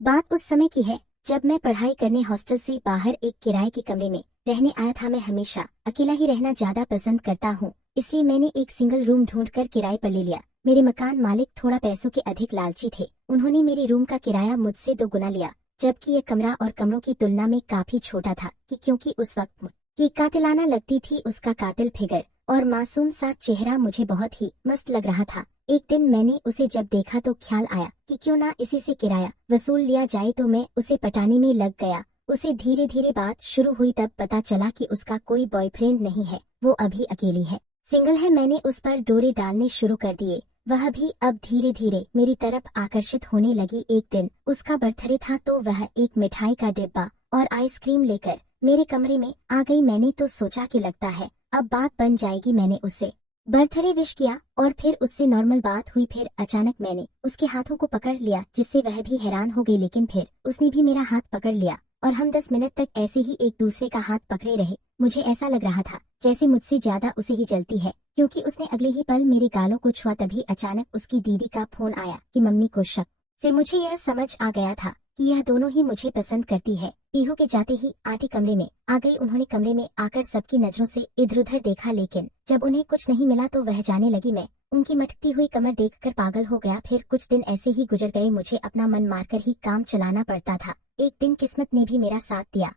बात उस समय की है जब मैं पढ़ाई करने हॉस्टल से बाहर एक किराए के कमरे में रहने आया था। मैं हमेशा अकेला ही रहना ज्यादा पसंद करता हूँ, इसलिए मैंने एक सिंगल रूम ढूंढकर किराए पर ले लिया। मेरे मकान मालिक थोड़ा पैसों के अधिक लालची थे। उन्होंने मेरे रूम का किराया मुझसे 2 गुना लिया, जबकि यह कमरा और कमरों की तुलना में काफी छोटा था क्योंकि उस वक्त की कातिलाना लगती थी उसका कातिल फिगर और मासूम सा चेहरा मुझे बहुत ही मस्त लग रहा था। एक दिन मैंने उसे जब देखा तो ख्याल आया कि क्यों ना इसी से किराया वसूल लिया जाए, तो मैं उसे पटाने में लग गया। उसे धीरे धीरे बात शुरू हुई, तब पता चला कि उसका कोई बॉयफ्रेंड नहीं है, वो अभी अकेली है, सिंगल है। मैंने उस पर डोरे डालने शुरू कर दिए। वह भी अब धीरे धीरे मेरी तरफ आकर्षित होने लगी। एक दिन उसका बर्थडे था तो वह एक मिठाई का डिब्बा और आइसक्रीम लेकर मेरे कमरे में आ गई। मैंने तो सोचा कि लगता है अब बात बन जाएगी। मैंने उसे बर्थडे विश किया और फिर उससे नॉर्मल बात हुई। फिर अचानक मैंने उसके हाथों को पकड़ लिया, जिससे वह भी हैरान हो गई, लेकिन फिर उसने भी मेरा हाथ पकड़ लिया और हम 10 मिनट तक ऐसे ही एक दूसरे का हाथ पकड़े रहे। मुझे ऐसा लग रहा था जैसे मुझसे ज्यादा उसे ही जलती है, क्योंकि उसने अगले ही पल मेरे गालों को छुआ। तभी अचानक उसकी दीदी का फोन आया कि मम्मी को शक से मुझे यह समझ आ गया था कि यह दोनों ही मुझे पसंद करती है। पीहू के जाते ही आंटी कमरे में आ गई। उन्होंने कमरे में आकर सबकी नजरों से इधर उधर देखा, लेकिन जब उन्हें कुछ नहीं मिला तो वह जाने लगी। मैं उनकी मटकती हुई कमर देखकर पागल हो गया। फिर कुछ दिन ऐसे ही गुजर गए। मुझे अपना मन मारकर ही काम चलाना पड़ता था। एक दिन किस्मत ने भी मेरा साथ दिया,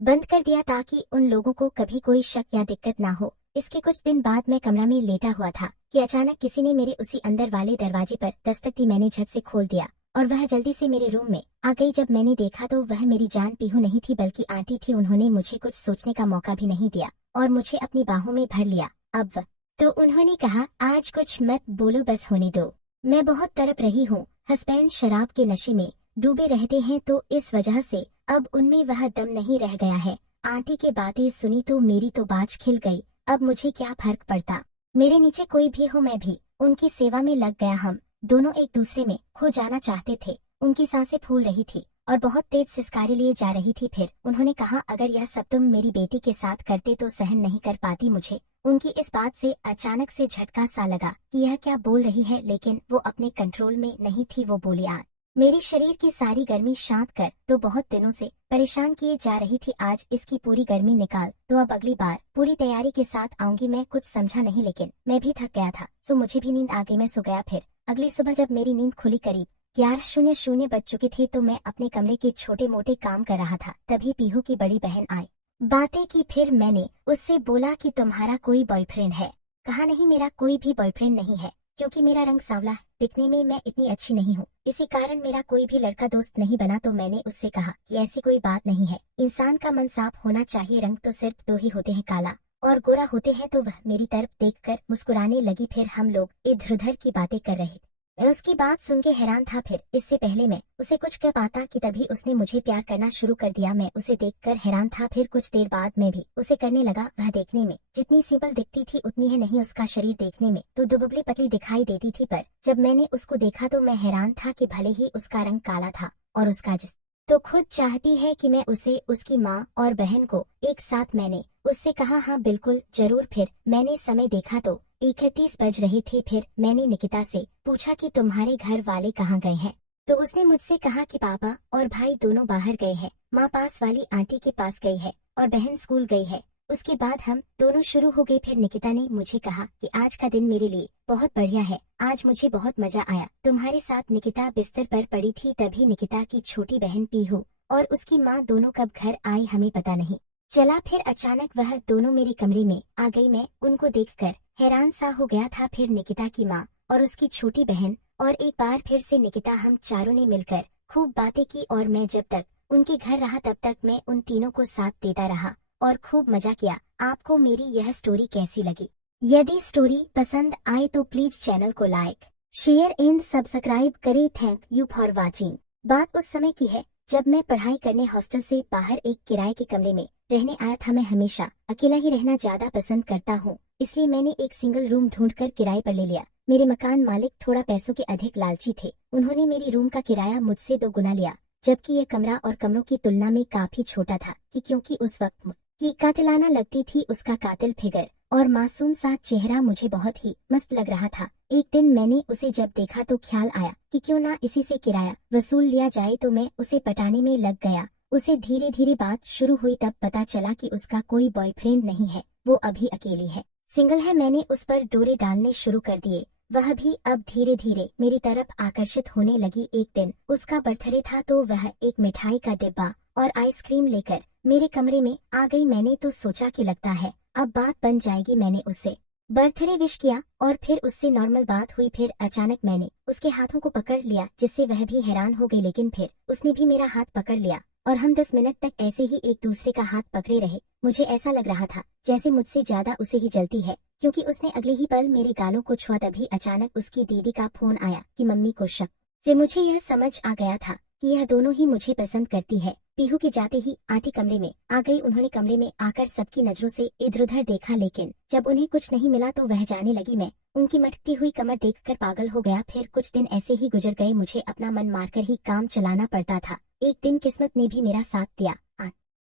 बंद कर दिया ताकि उन लोगों को कभी कोई शक या दिक्कत ना हो। इसके कुछ दिन बाद मैं कमरा में लेटा हुआ था कि अचानक किसी ने मेरे उसी अंदर वाले दरवाजे पर दस्तक दी। मैंने झट से खोल दिया और वह जल्दी से मेरे रूम में आ गई। जब मैंने देखा तो वह मेरी जान पीहू नहीं थी बल्कि आंटी थी। उन्होंने मुझे कुछ सोचने का मौका भी नहीं दिया और मुझे अपनी बाहों में भर लिया। अब तो उन्होंने कहा, आज कुछ मत बोलो, बस होने दो। मैं बहुत तड़प रही हूँ। हस्बैंड शराब के नशे में डूबे रहते हैं तो इस वजह से अब उनमें वह दम नहीं रह गया है। आंटी की बातें सुनी तो मेरी तो बाज खिल गई। अब मुझे क्या फर्क पड़ता, मेरे नीचे कोई भी हो, मैं भी उनकी सेवा में लग गया। हम दोनों एक दूसरे में खो जाना चाहते थे। उनकी सांसें फूल रही थी और बहुत तेज सिसकारे लिए जा रही थी। फिर उन्होंने कहा, अगर यह सब तुम मेरी बेटी के साथ करते तो सहन नहीं कर पाती। मुझे उनकी इस बात से अचानक से झटका सा लगा कि यह क्या बोल रही है, लेकिन वो अपने कंट्रोल में नहीं थी। वो बोली, आ मेरी शरीर की सारी गर्मी शांत कर। तो बहुत दिनों से परेशान किए जा रही थी, आज इसकी पूरी गर्मी निकाल। तो अब अगली बार पूरी तैयारी के साथ आऊंगी। मैं कुछ समझा नहीं, लेकिन मैं भी थक गया था, सो मुझे भी नींद आ गई। मैं सो गया। फिर अगली सुबह जब मेरी नींद खुली करीब 11:00 बज चुके थे तो मैं अपने कमरे के छोटे मोटे काम कर रहा था। तभी पीहू की बड़ी बहन आई, बातें की। फिर मैंने उससे बोला कि तुम्हारा कोई बॉयफ्रेंड है? कहा, नहीं, मेरा कोई भी बॉयफ्रेंड नहीं है, क्योंकि मेरा रंग सांवला है, दिखने में मैं इतनी अच्छी नहीं हूँ, इसी कारण मेरा कोई भी लड़का दोस्त नहीं बना। तो मैंने उससे कहा कि ऐसी कोई बात नहीं है, इंसान का मन साफ होना चाहिए, रंग तो सिर्फ 2 ही होते हैं, काला और गोरा होते हैं। तो वह मेरी तरफ देखकर मुस्कुराने लगी। फिर हम लोग इधर उधर की बातें कर रहे थे। मैं उसकी बात सुन के हैरान था। फिर इससे पहले मैं उसे कुछ कह पाता कि तभी उसने मुझे प्यार करना शुरू कर दिया। मैं उसे देखकर हैरान था। फिर कुछ देर बाद मैं भी उसे करने लगा। वह देखने में जितनी सिंपल दिखती थी उतनी है नहीं, उसका शरीर देखने में तो दुबली पतली दिखाई देती थी, पर जब मैंने उसको देखा तो मैं हैरान था कि भले ही उसका रंग काला था और उसका जिस्म तो खुद चाहती है कि मैं उसे, उसकी माँ और बहन को एक साथ। मैंने उससे कहा, हाँ बिल्कुल जरूर। फिर मैंने समय देखा तो 31 बज रहे थे। फिर मैंने निकिता से पूछा कि तुम्हारे घर वाले कहाँ गए हैं? तो उसने मुझसे कहा कि पापा और भाई दोनों बाहर गए हैं, माँ पास वाली आंटी के पास गई है और बहन स्कूल गई है। उसके बाद हम दोनों शुरू हो गए। फिर निकिता ने मुझे कहा कि आज का दिन मेरे लिए बहुत बढ़िया है, आज मुझे बहुत मजा आया तुम्हारे साथ। निकिता बिस्तर पर पड़ी थी, तभी निकिता की छोटी बहन पीहू और उसकी माँ दोनों कब घर आई हमें पता नहीं चला। फिर अचानक वह दोनों मेरे कमरे में आ गई। मैं उनको देखकर हैरान सा हो गया था। फिर निकिता की माँ और उसकी छोटी बहन और एक बार फिर से निकिता, हम चारों ने मिलकर खूब बातें की। और मैं जब तक उनके घर रहा तब तक मैं उन तीनों को साथ देता रहा और खूब मजा किया। आपको मेरी यह स्टोरी कैसी लगी? यदि स्टोरी पसंद आए तो प्लीज चैनल को लाइक, शेयर एंड सब्सक्राइब करें। Thank you for watching. बात उस समय की है जब मैं पढ़ाई करने हॉस्टल से बाहर एक किराए के कमरे में रहने आया था। मैं हमेशा अकेला ही रहना ज्यादा पसंद करता हूँ, इसलिए मैंने एक सिंगल रूम ढूंढकर किराए पर ले लिया। मेरे मकान मालिक थोड़ा पैसों के अधिक लालची थे। उन्होंने मेरी रूम का किराया मुझसे 2 गुना लिया, जबकि यह कमरा और कमरों की तुलना में काफी छोटा था क्योंकि उस वक्त की कातिलाना लगती थी उसका कातिल फिगर और मासूम सा चेहरा मुझे बहुत ही मस्त लग रहा था। एक दिन मैंने उसे जब देखा तो ख्याल आया कि क्यों ना इसी से किराया वसूल लिया जाए, तो मैं उसे पटाने में लग गया। उसे धीरे धीरे बात शुरू हुई, तब पता चला कि उसका कोई बॉयफ्रेंड नहीं है, वो अभी अकेली है, सिंगल है। मैंने उस पर डोरे डालने शुरू कर दिए, वह भी अब धीरे धीरे मेरी तरफ आकर्षित होने लगी। एक दिन उसका बर्थडे था तो वह एक मिठाई का डिब्बा और आइसक्रीम लेकर मेरे कमरे में आ गई। मैंने तो सोचा कि लगता है अब बात बन जाएगी। मैंने उससे बर्थडे विश किया और फिर उससे नॉर्मल बात हुई। फिर अचानक मैंने उसके हाथों को पकड़ लिया, जिससे वह भी हैरान हो गई, लेकिन फिर उसने भी मेरा हाथ पकड़ लिया और हम 10 मिनट तक ऐसे ही एक दूसरे का हाथ पकड़े रहे। मुझे ऐसा लग रहा था जैसे मुझसे ज्यादा उसे ही जलती है, क्योंकि उसने अगले ही पल मेरे गालों को छुआ। तभी अचानक उसकी दीदी का फोन आया कि मम्मी को शक से मुझे यह समझ आ गया था कि यह दोनों ही मुझे पसंद करती है। पीहू के जाते ही आंटी कमरे में आ गई। उन्होंने कमरे में आकर सबकी नजरों से इधर उधर देखा, लेकिन जब उन्हें कुछ नहीं मिला तो वह जाने लगी। मैं उनकी मटकती हुई कमर देखकर पागल हो गया। फिर कुछ दिन ऐसे ही गुजर गए, मुझे अपना मन मारकर ही काम चलाना पड़ता था। एक दिन किस्मत ने भी मेरा साथ दिया,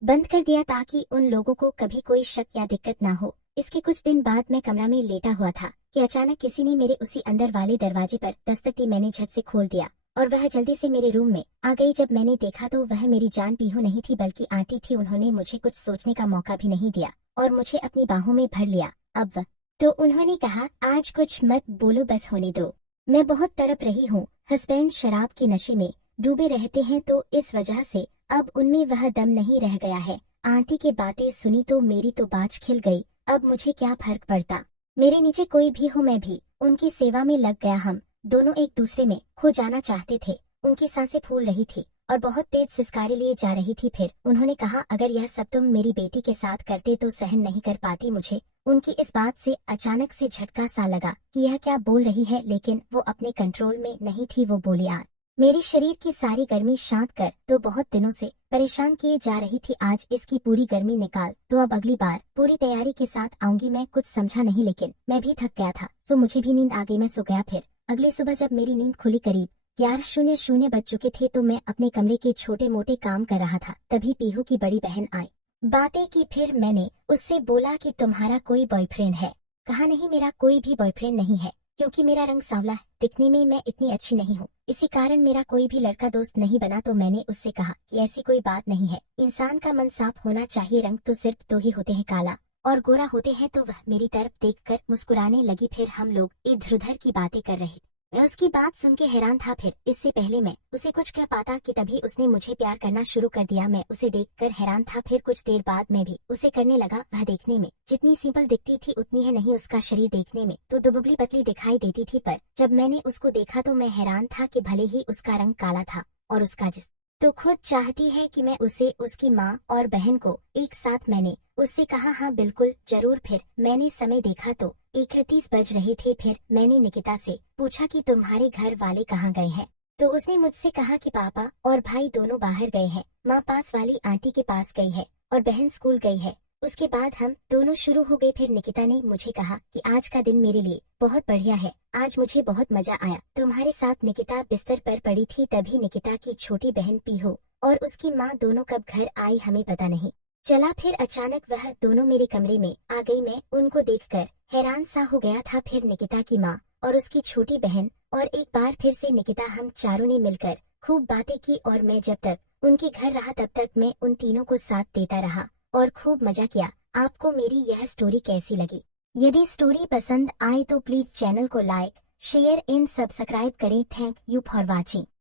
बंद कर दिया ताकि उन लोगों को कभी कोई शक या दिक्कत ना हो। इसके कुछ दिन बाद मैं कमरा में लेटा हुआ था कि अचानक किसी ने मेरे उसी अंदर वाले दरवाजे पर दस्तक दी। मैंने झट से खोल दिया और वह जल्दी से मेरे रूम में आ गई। जब मैंने देखा तो वह मेरी जान पीहू नहीं थी बल्कि आंटी थी। उन्होंने मुझे कुछ सोचने का मौका भी नहीं दिया और मुझे अपनी बाहों में भर लिया। अब तो उन्होंने कहा, आज कुछ मत बोलो, बस होने दो। मैं बहुत तड़प रही हूँ। हस्बैंड शराब के नशे में डूबे रहते हैं तो इस वजह से अब उनमें वह दम नहीं रह गया है। आंटी की बातें सुनी तो मेरी तो बाज खिल गई। अब मुझे क्या फर्क पड़ता, मेरे नीचे कोई भी हो, मैं भी उनकी सेवा में लग गया। हम दोनों एक दूसरे में खो जाना चाहते थे। उनकी सांसें फूल रही थी और बहुत तेज सिसकारे लिए जा रही थी। फिर उन्होंने कहा, अगर यह सब तुम मेरी बेटी के साथ करते तो सहन नहीं कर पाती। मुझे उनकी इस बात से अचानक से झटका सा लगा कि यह क्या बोल रही है, लेकिन वो अपने कंट्रोल में नहीं थी। वो बोली, यार मेरे शरीर की सारी गर्मी शांत कर, तो बहुत दिनों से परेशान किए जा रही थी, आज इसकी पूरी गर्मी निकाल। तो अब अगली बार पूरी तैयारी के साथ आऊंगी। मैं कुछ समझा नहीं, लेकिन मैं भी थक गया था, सो मुझे भी नींद आ गई। मैं सो गया। फिर अगली सुबह जब मेरी नींद खुली करीब 11:00 बज चुके थे, तो मैं अपने कमरे के छोटे मोटे काम कर रहा था। तभी पीहू की बड़ी बहन आई, बातें की। फिर मैंने उससे बोला कि तुम्हारा कोई बॉयफ्रेंड है? कहा, नहीं मेरा कोई भी बॉयफ्रेंड नहीं है, क्योंकि मेरा रंग सांवला है, दिखने में मैं इतनी अच्छी नहीं हूँ, इसी कारण मेरा कोई भी लड़का दोस्त नहीं बना। तो मैंने उससे कहा कि ऐसी कोई बात नहीं है, इंसान का मन साफ होना चाहिए, रंग तो सिर्फ दो ही होते हैं, काला और गोरा होते हैं। तो वह मेरी तरफ देखकर मुस्कुराने लगी। फिर हम लोग इधर उधर की बातें कर रहे थे। मैं उसकी बात सुन के हैरान था। फिर इससे पहले मैं उसे कुछ कह पाता कि तभी उसने मुझे प्यार करना शुरू कर दिया। मैं उसे देखकर हैरान था। फिर कुछ देर बाद मैं भी उसे करने लगा। वह देखने में जितनी सिंपल दिखती थी उतनी है नहीं, उसका शरीर देखने में तो दुबली पतली दिखाई देती थी, पर जब मैंने उसको देखा तो मैं हैरान था कि भले ही उसका रंग काला था और उसका जिस्म तो खुद चाहती है कि मैं उसे, उसकी माँ और बहन को एक साथ। मैंने उससे कहा, हाँ बिल्कुल जरूर। फिर मैंने समय देखा तो 1:30 बज रहे थे। फिर मैंने निकिता से पूछा कि तुम्हारे घर वाले कहाँ गए हैं? तो उसने मुझसे कहा कि पापा और भाई दोनों बाहर गए हैं, माँ पास वाली आंटी के पास गई है और बहन स्कूल गई है। उसके बाद हम दोनों शुरू हो गए। फिर निकिता ने मुझे कहा कि आज का दिन मेरे लिए बहुत बढ़िया है, आज मुझे बहुत मजा आया तुम्हारे साथ। निकिता बिस्तर पर पड़ी थी, तभी निकिता की छोटी बहन पीहू और उसकी माँ दोनों कब घर आई हमें पता नहीं चला। फिर अचानक वह दोनों मेरे कमरे में आ गई। मैं उनको देखकर हैरान सा हो गया था। फिर निकिता की माँ और उसकी छोटी बहन और एक बार फिर से निकिता, हम चारों ने मिलकर खूब बातें की। और मैं जब तक उनके घर रहा तब तक मैं उन तीनों को साथ देता रहा और खूब मजा किया। आपको मेरी यह स्टोरी कैसी लगी? यदि स्टोरी पसंद आए तो प्लीज चैनल को लाइक, शेयर एंड सब्सक्राइब करें। Thank you for watching.